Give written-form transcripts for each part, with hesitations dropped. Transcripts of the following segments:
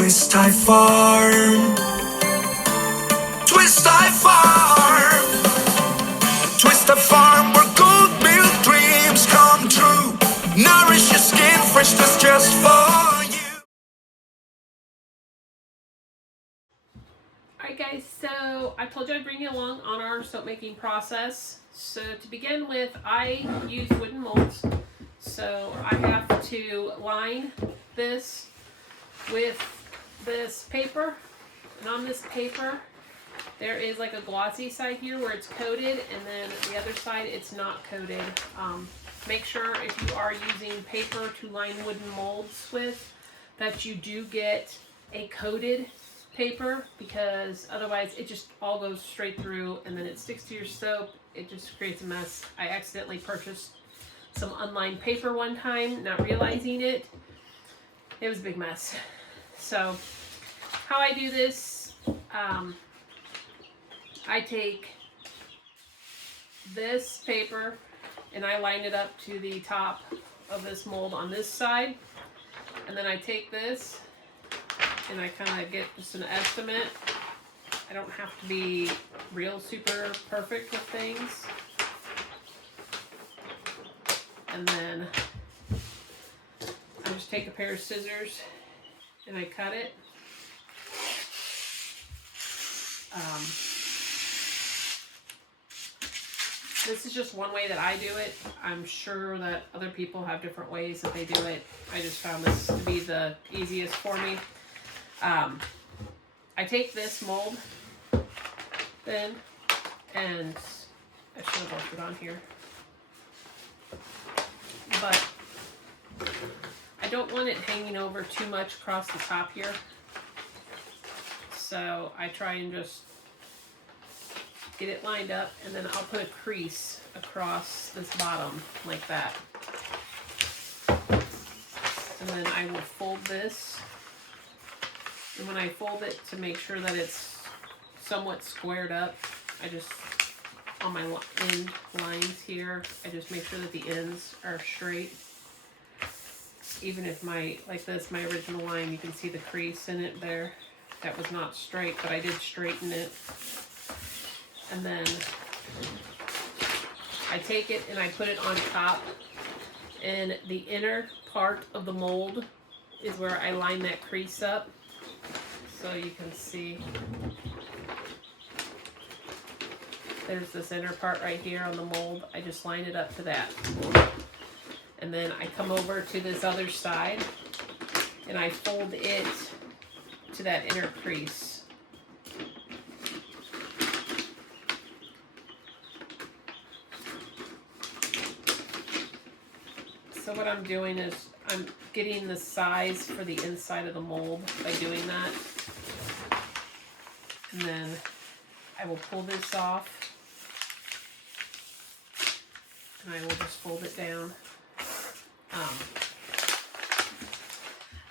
Twist Tie Farm. Twist Tie Farm. Twist Tie Farm, where gold milk dreams come true. Nourish your skin, freshness just for you. Alright guys, so I told you I'd bring you along on our soap making process. So to begin with, I use wooden molds. So I have to line this with this paper. And on this paper, there is like a glossy side here where it's coated, and then the other side it's not coated. Make sure if you are using paper to line wooden molds with, that you do get a coated paper, because otherwise it just all goes straight through and then it sticks to your soap. It just creates a mess. I accidentally purchased some unlined paper one time, not realizing it. It was a big mess. So how I do this, I take this paper and I line it up to the top of this mold on this side, and then I take this and I kind of get just an estimate. I don't have to be real super perfect with things. And then I just take a pair of scissors and I cut it. This is just one way that I do it. I'm sure that other people have different ways that they do it. I just found this to be the easiest for me. I take this mold then, and I should have left it on here, but I don't want it hanging over too much across the top here. So I try and just get it lined up, and then I'll put a crease across this bottom like that. And then I will fold this. And when I fold it, to make sure that it's somewhat squared up, I just, on my end lines here, I just make sure that the ends are straight. Even if like this, my original line, you can see the crease in it there. That was not straight, but I did straighten it. And then I take it and I put it on top, and the inner part of the mold is where I line that crease up. So you can see there's this inner part right here on the mold. I just line it up to that. And then I come over to this other side and I fold it to that inner crease. So what I'm doing is I'm getting the size for the inside of the mold by doing that. And then I will pull this off, and I will just fold it down.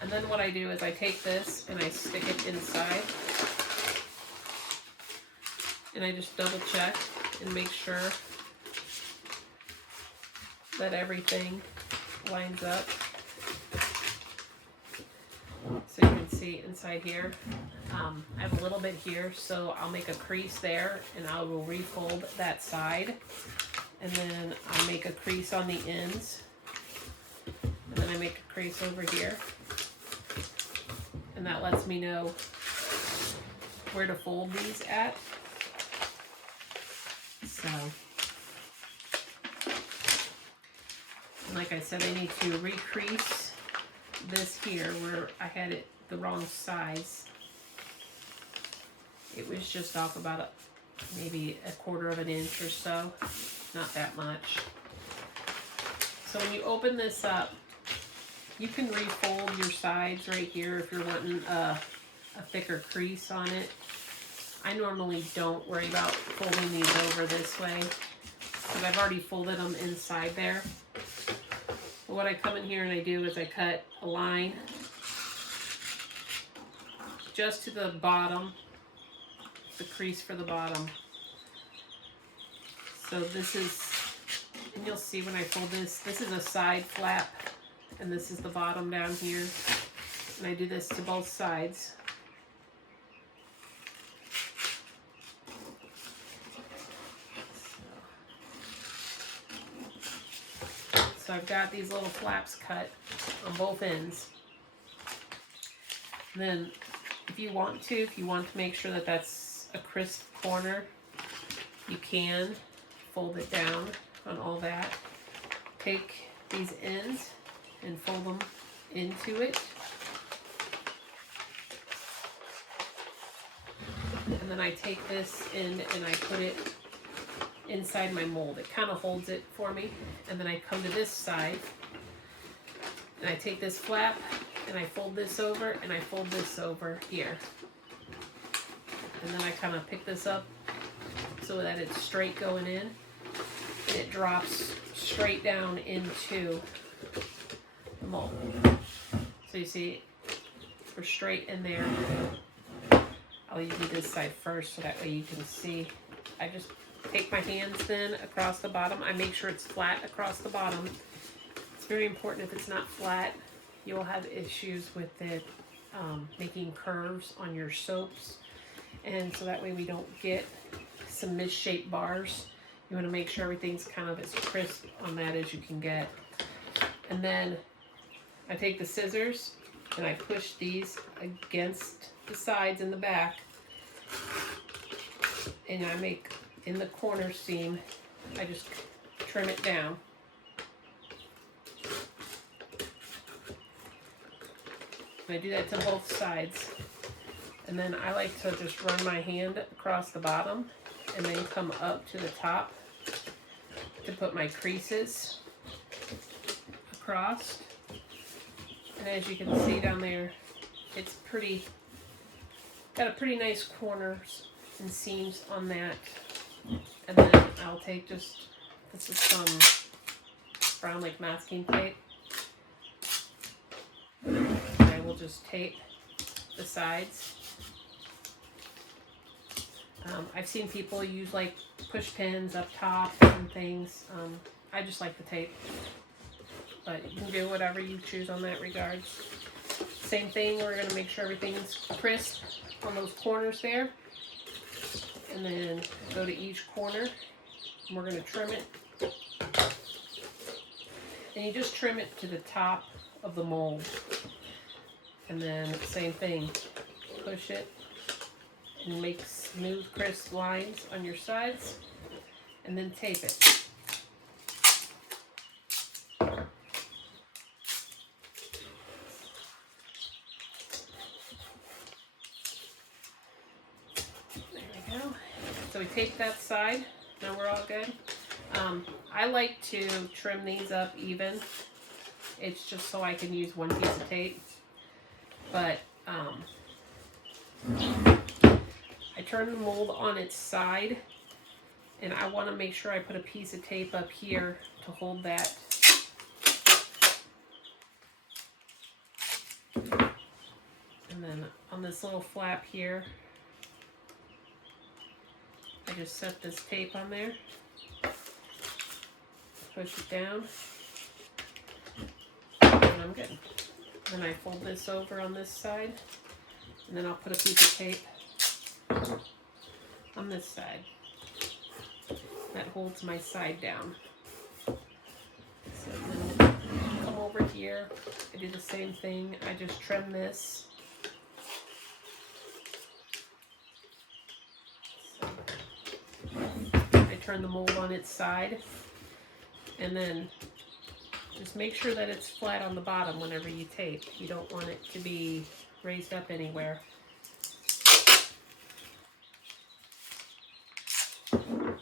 And then what I do is I take this and I stick it inside, and I just double check and make sure that everything lines up. So you can see inside here, I have a little bit here, so I'll make a crease there and I will refold that side, and then I make a crease on the ends, and then I make a crease over here, and that lets me know where to fold these at. So, and like I said, I need to recrease this here where I had it the wrong size. It was just off about maybe a quarter of an inch or so, not that much. So when you open this up, you can refold your sides right here if you're wanting a thicker crease on it. I normally don't worry about folding these over this way because I've already folded them inside there. But what I come in here and I do is I cut a line just to the bottom, the crease for the bottom. So this is, and you'll see when I fold this, this is a side flap, and this is the bottom down here. And I do this to both sides. So I've got these little flaps cut on both ends. And then if you want to make sure that that's a crisp corner, you can fold it down on all that. Take these ends and fold them into it. And then I take this end and I put it inside my mold. It kind of holds it for me. And then I come to this side and I take this flap and I fold this over and I fold this over here. And then I kind of pick this up so that it's straight going in. And it drops straight down into the mold. So you see, we're straight in there. I'll do this side first so that way you can see. I just take my hands then across the bottom. I make sure it's flat across the bottom. It's very important. If it's not flat, you will have issues with it making curves on your soaps. And so that way we don't get some misshaped bars. You want to make sure everything's kind of as crisp on that as you can get. And then I take the scissors and I push these against the sides and the back. And I make, in the corner seam, I just trim it down. And I do that to both sides. And then I like to just run my hand across the bottom and then come up to the top to put my creases across. And as you can see down there, it's got a pretty nice corners and seams on that. And then I'll take this is some brown like masking tape. And I will just tape the sides. I've seen people use like push pins up top and things. I just like the tape. But you can do whatever you choose on that regards. Same thing, we're going to make sure everything's crisp on those corners there. And then go to each corner. And we're going to trim it. And you just trim it to the top of the mold. And then same thing. Push it and make smooth, crisp lines on your sides. And then tape it. So we tape that side. Now we're all good. I like to trim these up even. It's just so I can use one piece of tape. But I turn the mold on its side, and I want to make sure I put a piece of tape up here to hold that. And then on this little flap here, I just set this tape on there, push it down, and I'm good. Then I fold this over on this side, and then I'll put a piece of tape on this side. That holds my side down. So then come over here, I do the same thing. I just trim this. Turn the mold on its side, and then just make sure that it's flat on the bottom whenever you tape. You don't want it to be raised up anywhere. And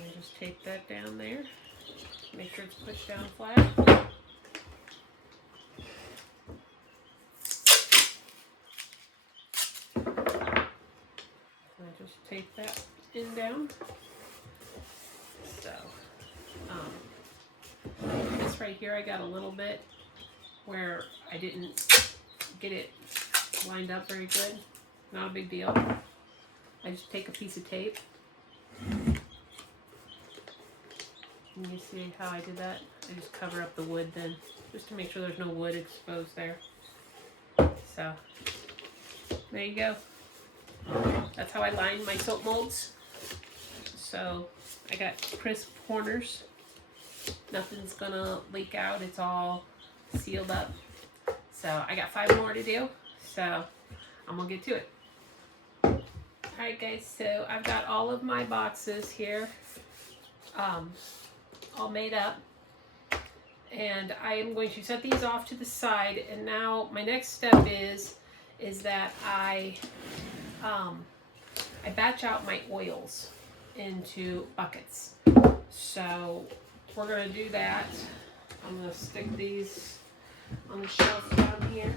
I just tape that down there. Make sure it's pushed down flat. Tape that in down. So, this right here, I got a little bit where I didn't get it lined up very good. Not a big deal. I just take a piece of tape Can you see how I did that? I just cover up the wood then, just to make sure there's no wood exposed there. So, there you go. That's how I line my soap molds. So, I got crisp corners. Nothing's gonna leak out. It's all sealed up. So, I got 5 more to do. So, I'm gonna get to it. Alright guys, so I've got all of my boxes here all made up, and I am going to set these off to the side. And now my next step is that I batch out my oils into buckets. So we're going to do that. I'm going to stick these on the shelf down here.